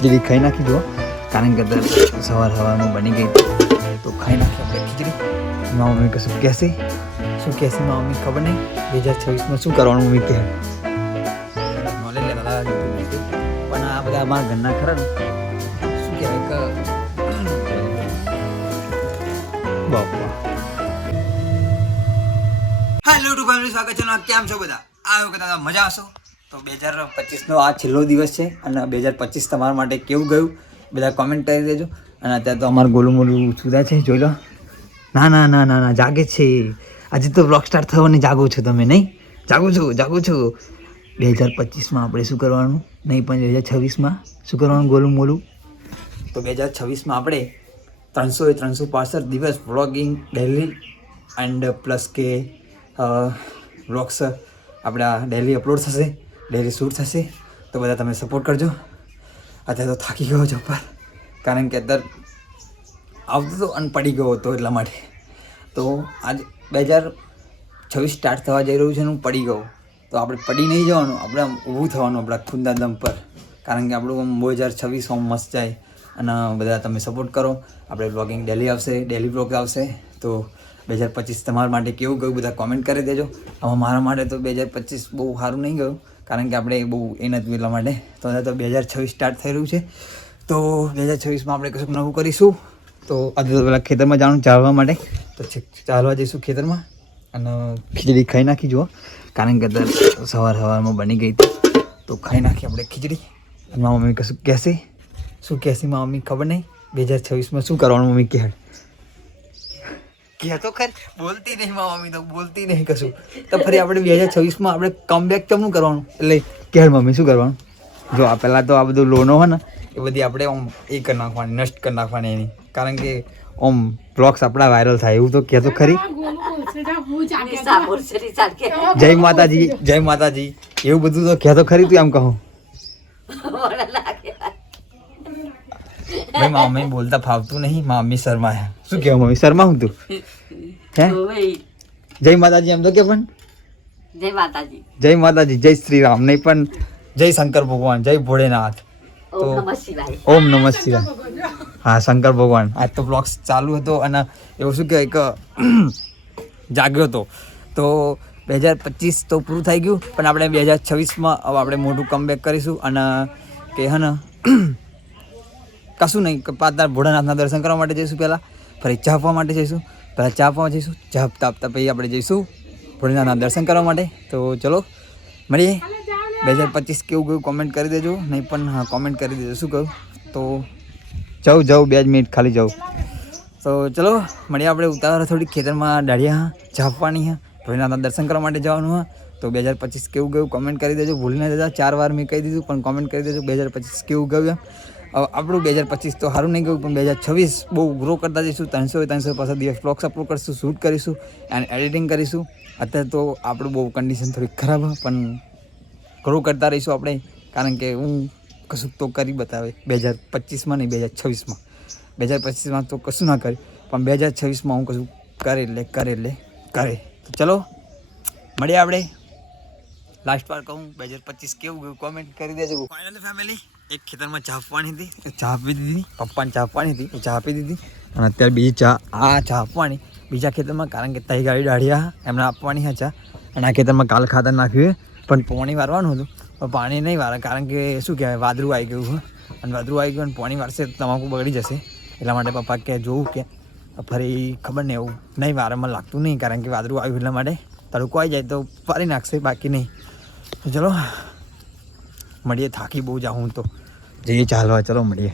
ખીચડી ખાઈ નાખી, જુઓ. કારણ કે સવાર સવારમાં બની ગઈ તો ખાઈ નાખી આપણે ખીચડી. મારા મમ્મી કશું કહેશે? શું કહેશે મારા મમ્મી? ખબર નહીં. બે હજાર છવ્વીસમાં શું કરવાનું મમ્મી કહે? નોલેજ પણ આ બધા અમારા ઘરના ખરા ને. શું કહેવાય કે, બાપા. હેલો ટુ ફેમિલી સ્વાગત છે કેમ છો બધા? આવ્યો કદાચ મજા હશો તો બે હજાર પચીસનો આ છેલ્લો દિવસ છે અને બે હજાર પચીસ તમારા માટે કેવું ગયું બધા કોમેન્ટ કરી દેજો. અને અત્યારે તો અમારું ગોલું મોલું સુધા છે, જોઈ લો. ના ના ના ના ના, જાગે છે. આજે તો બ્લોક સ્ટાર્ટ થયો ને જાગો છો તમે, નહીં? જાગો છો જાગો છો. બે હજાર પચીસમાં આપણે શું કરવાનું? નહીં, પણ બે હજાર છવ્વીસમાં શું કરવાનું ગોલું મોલું તો બે હજાર છવ્વીસમાં આપણે ત્રણસો એ ત્રણસો પાસઠ દિવસ વ્લોગિંગ ડેલી એન્ડ પ્લસ કે વ્લોગ્સ આપણા ડેલી અપલોડ થશે. ડેલી શૂટ થશે તો બધા તમે સપોર્ટ કરજો. અત્યારે તો થાકી ગયો છો પર કારણ કે અત્યારે આવતો હતો અને પડી ગયો હતો એટલા માટે. તો આજ બે હજાર છવ્વીસ સ્ટાર્ટ થવા જઈ રહ્યું છે અને હું પડી ગયો. તો આપણે પડી નહીં જવાનું, આપણે આમ ઊભું થવાનું આપણા ખુંદા દમ પર. કારણ કે આપણું આમ બે હજાર છવ્વીસ આમ મસ્ત જાય. અને બધા તમે સપોર્ટ કરો. આપણે બ્લોગિંગ ડેલી આવશે ડેલી બ્લોગ આવશે. તો બે હજાર પચીસ તમારા માટે કેવું ગયું, બધા કોમેન્ટ કરી દેજો. હવે મારા માટે તો બે હજાર પચીસ બહુ સારું નહીં ગયું. કારણ કે આપણે બહુ એ નથી એટલા માટે. તો તો બે હજાર છવ્વીસ સ્ટાર્ટ થઈ રહ્યું છે. તો બે હજાર છવ્વીસમાં આપણે કશું નવું કરીશું. તો આજે તો પહેલાં ખેતરમાં જવાનું ચાલવા માટે. તો ચાલવા જઈશું ખેતરમાં. અને ખીચડી ખાઈ નાખી જુઓ. કારણ કે અત્યારે સવાર સવારમાં બની ગઈ હતી. તો ખાઈ નાખી આપણે ખીચડી. મારા મમ્મી કશું કહેશે. શું કહેશે મારા મમ્મી ખબર નહીં. બે હજાર છવ્વીસમાં શું કરવાનું મમ્મી કહે. કહે તો ખર. બોલતી નહીં મારા મમ્મી તો બોલતી નહીં કશું. તો ફરી આપણે બે હજાર છવ્વીસમાં આપણે કમબેક કેમનું કરવાનું? એટલે કે મમ્મી શું કરવાનું? જો આ પહેલાં તો આ બધું લોનો હોય ને એ બધી આપણે આમ એ કરી નાખવાની નષ્ટ કરી નાખવાની એની. કારણ કે આમ બ્લોગ્સ આપણા વાયરલ થાય એવું તો કહેતો ખરી. જય માતાજી જય માતાજી. એવું બધું તો કહેતો ખરી તું એમ કહું. ભાઈ મમ્મી બોલતા ફાવતું નહીં. મામી શર્મા હે શું કહેવું મમ્મી શર્મા હું તું? હે? જય માતાજી એમ તો કે પણ. જય માતાજી. જય માતાજી જય શ્રી રામ નહીં પણ જય શંકર ભગવાન જય ભોળેનાથ. ઓમ નમઃ શિવાય. ઓમ નમઃ શિવાય. હા શંકર ભગવાન. આજ તો બ્લોગ્સ ચાલુ હતો અને એવું શું કહેવાય એક જાગ્યો હતો. તો બે હજાર પચીસ તો પૂરું થઈ ગયું પણ આપણે બે હજાર છવ્વીસમાં હવે આપણે મોટું કમબેક કરીશું અને કે હે ને કશું નહીં. પાતાર ભોળાનાથના દર્શન કરવા માટે જઈશું પહેલાં. ફરી ચા માટે જઈશું. પહેલાં ચા જઈશું. ચા આપતા આપતા પછી આપણે જઈશું ભોળાનાથના દર્શન કરવા માટે. તો ચલો, મળીએ. બે હજાર પચીસ કેવું ગયું કોમેન્ટ કરી દેજો. નહીં પણ, હા કોમેન્ટ કરી દેજો. શું કહ્યું? તો જાઉં જાઉં, બે જ મિનિટ ખાલી જાઉં. તો ચલો, મળીએ આપણે ઉતાવળ થોડી ખેતરમાં દાળિયા ચા આપવાની હા. ભોળાનાથના દર્શન કરવા માટે જવાનું, હા. તો બે હજાર પચીસ કેવું ગયું? કોમેન્ટ કરી દેજો. ભૂલી ના દેતા ચાર વાર મેં કહી દીધું, પણ કોમેન્ટ કરી દેજો. બે હજાર પચીસ કેવું ગયું એમ? આપણું બે હજાર પચીસ તો સારું નહીં ગયું, પણ બે હજાર છવ્વીસ બહુ ગ્રો કરતા જઈશું. ત્રણસો ત્રણસો પાછા દિવસ બ્લોગ્સ અપલોડ કરીશું શૂટ કરીશું એન્ડ એડિટિંગ કરીશું. અત્યારે તો આપણું બહુ કન્ડિશન થોડી ખરાબ પણ ગ્રો કરતા રહીશું આપણે. કારણ કે હું કશું તો કરી બતાવે. બે હજાર પચીસમાં નહીં, બે હજાર છવ્વીસમાં. બે હજાર પચીસમાં તો કશું ના કરે, પણ બે હજાર છવ્વીસમાં હું કશું કરે એટલે કરે એટલે, કરે. તો ચલો, મળીએ આપણે. લાસ્ટ વાર કહું, બે હજાર પચીસ કેવું ગયું? કોમેન્ટ કરી દેજો. ફાઇનલી ફેમિલી એક ખેતરમાં ચા પાણી હતી ચા આપી દીધી. પપ્પાને ચા પાણી હતી ચા આપી દીધી. અને અત્યારે બીજી ચા, આ ચા આપવાની. બીજા ખેતરમાં, કારણ કે તહી ગાડી દાઢિયા એમને આપવાની હા ચા. અને આ ખેતરમાં કાલ ખાતર નાખ્યું પણ પાણી વારવાનું હતું. પણ પાણી નહીં વારે, કારણ કે શું કહેવાય, વાદળું આવી ગયું અને વાદળું આવી ગયું અને પાણી વારશે તો તમાકુ બગડી જશે. એટલા માટે પપ્પા કે જોવું કે ફરી ખબર નહીં, એવું નહીં વારંવાર લાગતું નહીં, કારણ કે વાદળું આવ્યું એટલા માટે તડકો આવી જાય તો ફરી નાખશે, બાકી નહીં. તો ચલો મળીએ થાકી બહુ જાઉં તો. જઈએ ચાલવા ચલો મળીએ.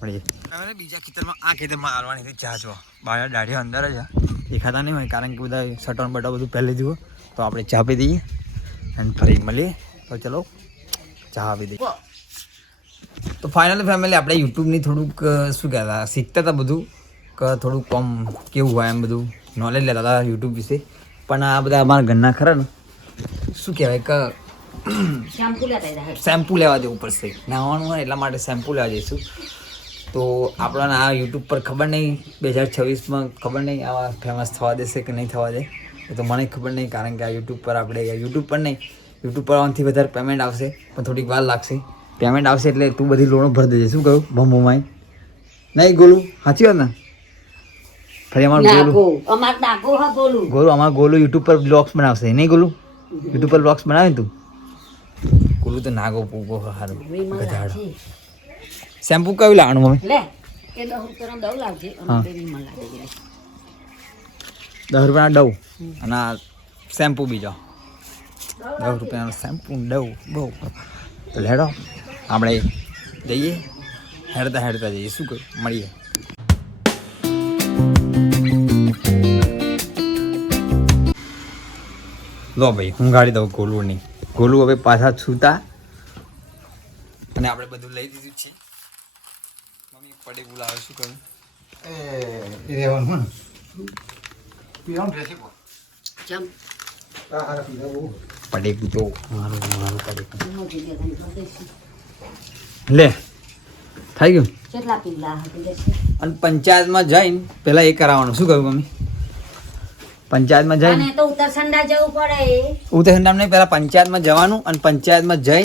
મળીએ. હવે બીજા ખેતરમાં આ ખેતરમાં આવવાની હતી ચા જો. બાળા દાઢીઓ અંદર જ દેખાતા નહીં હોય કારણ કે બધા સટન બટા બધું પહેલી જુઓ. તો આપણે ચા પી દઈએ અને ફરી મળીએ. તો ચલો ચા આપી દઈએ. તો ફાઇનલ ફેમિલી આપણે યુટ્યુબની થોડુંક શું કહેતા શીખતા હતા બધું કે થોડુંક કમ કેવું હોય એમ બધું. નોલેજ લેતા હતા યુટ્યુબ વિશે. પણ આ બધા અમારા ઘરના ખરા ને શું કહેવાય કે શેમ્પુ લેવા જવું પડશે. નાહવાનું હોય એટલા માટે શેમ્પુ લેવા જઈશું. તો આપણને આ યુટ્યુબ પર ખબર નહીં બે હજાર છવ્વીસમાં ખબર નહીં આવા ફેમસ થવા દેશે કે નહીં થવા દે. એ તો મને ખબર નહીં કારણ કે આ યુટ્યુબ પર આપણે યુટ્યુબ પર નહીં યુટ્યુબ પર આનાથી વધારે પેમેન્ટ આવશે પણ થોડીક વાર લાગશે. પેમેન્ટ આવશે એટલે તું બધી લોનો ભરી દેજે. શું કહ્યું? ભમભમાઈ નહીં ગોલું. સાચી વાત ને? ફરી અમારું ગોલું. અમાર ગોલું. અમારું ગોલું યુટ્યુબ પર બ્લોગ્સ બનાવશે. નહીં ગોલું? યુટ્યુબ પર બ્લોગ્સ બનાવે તું કુલું તો નાગો પૂગો હારું. ગધાડો. શેમ્પુ કયું લાવવાનું મમ્મી? લે એ દસ રૂપિયાનો દવ લાવજે. અને બે વિમલ લાવજે લે. દસ રૂપિયાના ડવ અને આ શેમ્પુ બીજો. દસ રૂપિયાનો શેમ્પુ ડવ બહુ. તો લેડો આપણે જઈએ. હેડતા હેડતા જઈએ. શું કહ્યું? મળીએ. લો ભાઈ હું ગાડી દઉં ગોલુની. ગોલુ હવે પાછા છૂતા અને આપણે બધું લઈ દીધું છે. મમ્મી પડે બોલાવે શું કહ્યું એ રહેવાનું દેખાય તો. દેશી. લે થઈ ગયું? અને પંચાયતમાં જઈને પહેલાં એ કરાવવાનું. શું કહ્યું મમ્મી? પંચાયતમાં જઈને? અને તો જવું પડે. નહીં પહેલાં પંચાયતમાં જવાનું અને પંચાયતમાં જઈ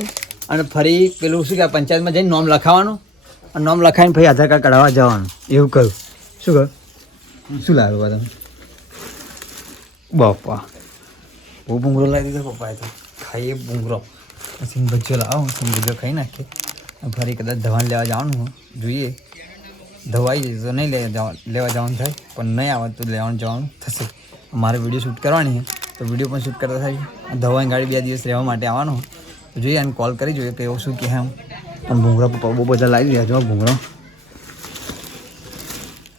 અને ફરી પેલું શું કહેવાય પંચાયતમાં જઈને નોમ લખાવવાનું અને નોમ લખાવીને ફરી આધાર કાર્ડ કઢાવવા જવાનું. એવું કહ્યું. શું કહ્યું? શું લાવ્યું તમે? બાપા. બહુ ભૂંગળો લાવી દીધો પપ્પાએ તો. ખાઈએ ભૂંગળો. સિંગ ભજ્જો લાવો સિંગ ભજ્જો ખાઈ નાખીએ. અને ફરી કદાચ દવા લેવા જવાનું જોઈએ. જઈએ તો નહીં લેવા જવા- લેવા જવાનું થાય પણ નહીં આવે તો લેવાનું જવાનું થશે. મારે વીડિયો શૂટ કરવાની છે. તો વીડિયો પણ શૂટ કરતા થાય ધવાની ગાડી બે દિવસ રહેવા માટે આવવાનું તો જોઈએ અને કોલ કરી જોઈએ કે એવું શું કહે એમ. પણ ભૂંગળા પપ્પા બહુ બધા લાવી રહ્યા જો ભૂંગળો.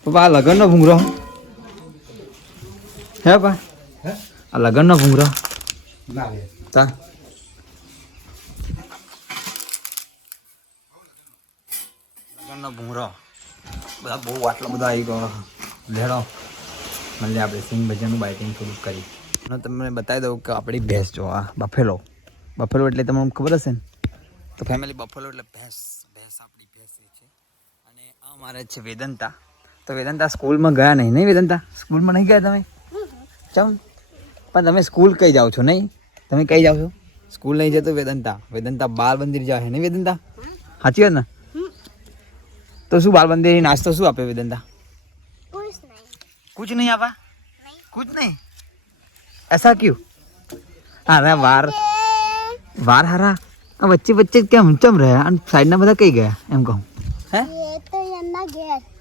પપ્પા આ લગ્નનો ભૂંગળો. હે પા આ લગ્નનો ભૂંગળો. તા. લગ્નનો ભૂંગળો. બધા બહુ આટલો બધા આવી ગયો. લેડો. મળીએ આપણે સિંગ ભજનનું બાઇટિંગ થોડુંક કરી. અને તમને બતાવી દઉં કે આપણી ભેંસ જો આ બફેલો. બફેલો એટલે તમને ખબર હશે ને? તો ફેમિલી બફેલો એટલે ભેંસ ભેંસ આપણી ભેંસ એ છે. અને આ અમારે છે વેદંતા. તો વેદંતા સ્કૂલમાં ગયા નહીં નહીં વેદંતા? સ્કૂલમાં નહીં ગયા તમે? ચમ. પણ તમે સ્કૂલ કઈ જાઓ છો નહીં? તમે કઈ જાઓ છો? સ્કૂલ નહીં જતો વેદંતા. વેદંતા બાલ મંદિર જાય છે નહીં વેદંતા? સાચી વાત ને? તો શું બાલ મંદિર નાસ્તો શું આપે વેદંતા? कुछ नहीं आपा कुछ नहीं ऐसा क्यों अरे वार वार हरा આ વચ્ચે વચ્ચે જ કેમ ચમ રહ્યા અને સાઈડના બધા કઈ ગયા એમ કહું હે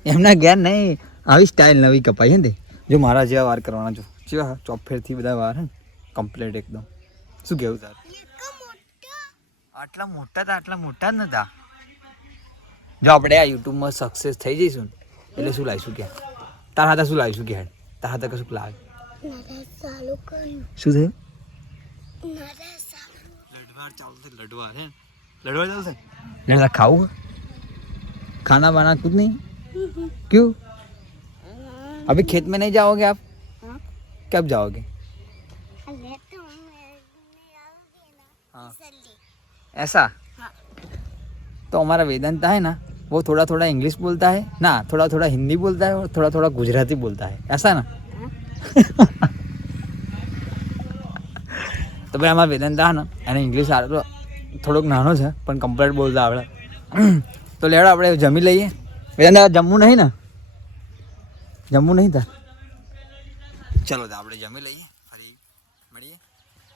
એમના ગયા નહીં આવી સ્ટાઇલ નવી કપાઈ હે ને તે. જો મારા જેવા વાર કરવાના જો જેવા ચોફેરથી બધા વાર હે ને કમ્પ્લીટ એકદમ શું કેવું તાર આટલા મોટા તા આટલા મોટા જ નતા જો આપણે આ યુટ્યુબમાં સક્સેસ થઈ જઈશું ને એટલે શું લાવીશું કે તારા હાથે શું લાવીશું કે હેડ તારા હાથે કશું લાવે શું થયું लडवार चावल से लडवार है लडवार चावल से लड़का खाओ खाना वाना कुछ नहीं क्यों अभी खेत में नहीं जाओगे आप कब जाओगे हाँ ऐसा तो हमारा वेदांता है ना वो थोड़ा थोड़ा इंग्लिश बोलता है ना थोड़ा थोड़ा हिंदी बोलता है और थोड़ा थोड़ा गुजराती बोलता है ऐसा ना તો ભાઈ આમાં વેદાંતા ને એને ઇંગ્લિશ આટલો થોડોક નાનો છે પણ કમ્પ્લીટ બોલતા આવડે તો લેડો આપણે જમી લઈએ વેદાંતા જમવું નહીં ને જમવું નહીં તાર ચલો તો આપણે જમી લઈએ ફરી મળીએ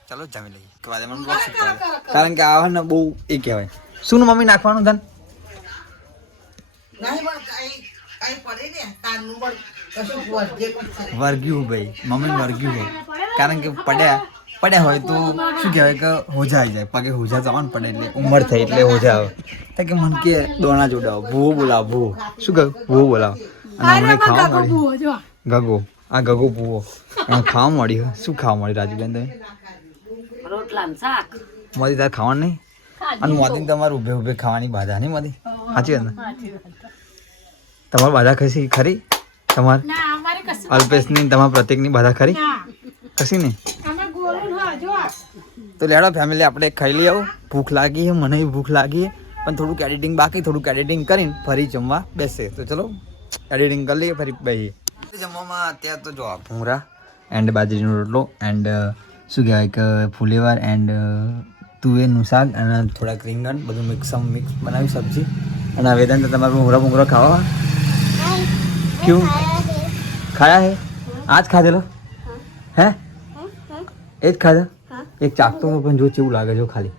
ચલો જમી લઈએ કે બાદ મને બ્લોગ શૂટ કરવા દે. કારણ કે આ ને બહુ એ કહેવાય શું મમ્મી નાખવાનું તને વર્ગ્યું ભાઈ મમ્મી વર્ગ્યું ભાઈ. કારણ કે પડ્યા પડ્યા હોય તો શું કહેવાય કે હોજા આવી જાય. પગે હોજા જવાનું પડે એટલે ઉંમર થઈ એટલે હોજા આવે. તો કે મને કે દોણા જોડાવો ભૂવો બોલાવો ભૂવો. શું કહ્યું? ભૂવો બોલાવો. અને હમણાં ખાવા મળી. ગગો આ ગગો ભૂવો. અને ખાવા મળ્યું શું ખાવા મળ્યું રાજુબેન તમે રોટલા શાક. મોદી તાર ખાવાનું નહીં? અને મોદી તમારે ઊભે ઊભે ખાવાની બાધા નહીં મોદી? સાચી વાત ને? તમારે બાધા ખસી ખરી? તમારે અલ્પેશની તમારા પ્રતિકની બાધા ખરી? કશી નહીં? તો લેડો ફેમિલી આપણે ખાઈ લઈ આવું ભૂખ લાગી છે મને ભૂખ લાગી છે પણ થોડુંક એડિટિંગ બાકી થોડુંક એડિટિંગ કરીને ફરી જમવા બેસે. તો ચલો એડિટિંગ કરી લઈએ ફરી બેસીએ જમવામાં અત્યારે તો જો ભૂંગરા એન્ડ બાજરીનો રોટલો એન્ડ શું કહેવાય કે ફુલેવાર એન્ડ તુવેરનું શાક અને થોડાક રીંગણ બધું મિક્સ મિક્સ બનાવી સબ્જી. અને વેદાંત તમારું મોગરા મોગરા ખાવા? ક્યું ખાયા હે આજ ખાધેલો હે એ જ ખાધા એક ચાકતો પણ જો કેવું લાગે જો ખાલી.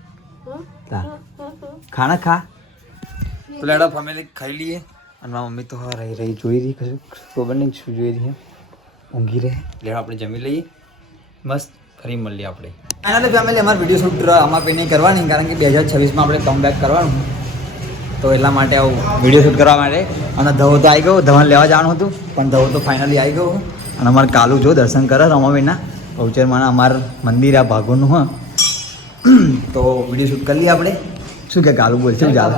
ખાના ખા તો લેડો ફેમિલી ખાઈ લઈએ અને મારા મમ્મી તો હા રહી રહી જોઈ રહી ખબર નહીં શું જોઈ રહી ઊંઘી રહે લેડો આપણે જમી લઈએ મસ્ત ફરી મળીએ આપણે ફાઇનલી ફેમિલી અમારે વીડિયો શૂટ અમારે કંઈ નહીં કરવાની કારણ કે બે હજાર છવ્વીસમાં આપણે કમ બેક કરવાનું તો એટલા માટે આવું વીડિયો શૂટ કરવા માટે. અને ધવો તો આવી ગયો, ધવન લેવા જવાનું હતું, પણ ધવો તો ફાઇનલી આવી ગયો. અને અમારે કાલુ જો દર્શન કરે રમાબેનના પૌચરમાં અમાર મંદિર આ ભાગોનું, હા. તો વીડિયો શૂટ કરી લઈએ આપણે. શું કે કાલુ બોલશે ચાલો.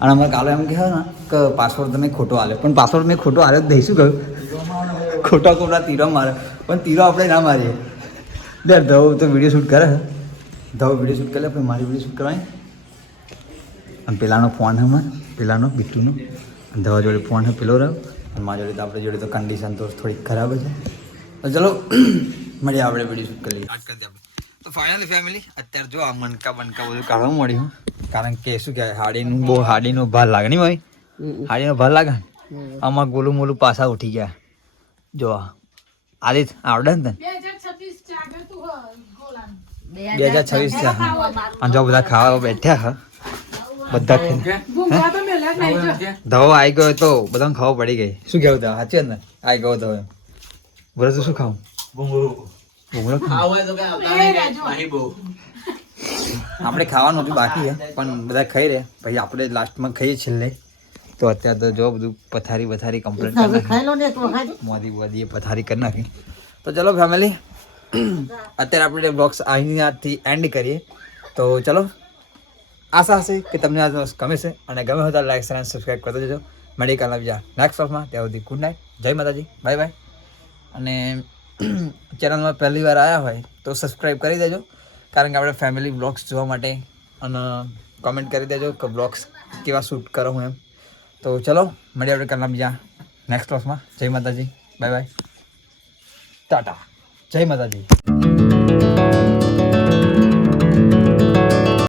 અને અમારે કાલુ એમ કહે ને કે પાસવર્ડ તમે ખોટો આવ્યો પણ પાસવર્ડ મેં ખોટો આલ્યો દઈશું શું કહ્યું? ખોટા ખોટા તીરો મારે. પણ તીરો આપણે ના મારીએ. દર ધવ તો વીડિયો શૂટ કરે. ધવ વીડિયો શૂટ કરે પણ મારી વીડિયો શૂટ કરવાની. અને પેલાનો ફોન હમણાં પેલાનો બિટ્ટુનો અને ધવા જોડે ફોન હે પેલો રહ્યો. અને મારા જોડે તો આપણે જોડે તો કન્ડિશન તો થોડીક ખરાબ છે તો ચલો મળીએ આપણે વીડિયો શૂટ કરી સ્ટાર્ટ કરી આપણે. તો ફાઇનલી ફેમિલી અત્યારે જો આ મનકા બનકા બધું કાઢવા મળ્યું. કારણ કે શું કહેવાય હાડીનું બહુ હાડીનો ભાર લાગે નહીં ભાઈ? હાડીનો ભાર લાગે? આમાં ગોલું મોલું પાછા ઉઠી ગયા. જો આદિત આવડે ને તને? બે હજાર છવ્વીસ છે અને જો બધા ખાવા બેઠ્યા હા. બધા ધવો આવી ગયો તો બધાને ખાવા પડી ગઈ. શું કેવું ધવા? સાચી ને? આવી ગયો ધવો બોલે તો શું ખાવું? આપણે ખાવાનું હતું બાકી છે પણ બધા ખાઈ રહ્યા. પછી આપણે લાસ્ટમાં ખાઈએ છેલ્લે. તો અત્યારે તો જો બધું પથારી પથારી કમ્પ્લીટ કરી નાખી. મોદી મોદીએ પથારી કરી નાખી. તો ચલો ફેમિલી અત્યારે આપણે બ્લોગ્સ અહીંયાથી એન્ડ કરીએ. તો ચલો આશા હશે કે તમને આ ગમે છે અને ગમે હોય તો લાઈક, શેર અને સબસ્ક્રાઈબ કરતો જજો. મળી કાલના બીજા નેક્સ્ટ ઓફમાં ત્યાં સુધી ગુડ નાઇટ જય માતાજી. બાય બાય અને ચેનલમાં પહેલી વાર આવ્યા હોય તો સબસ્ક્રાઈબ કરી દેજો. કારણ કે આપણે ફેમિલી બ્લોગ્સ જોવા માટે અને કોમેન્ટ કરી દેજો કે બ્લોગ્સ કેવા શૂટ કરો હું એમ. તો ચલો, મળીએ આપણે કાલના બીજા નેક્સ્ટ ક્લાસમાં જય માતાજી. Bye bye tata. જય માતાજી.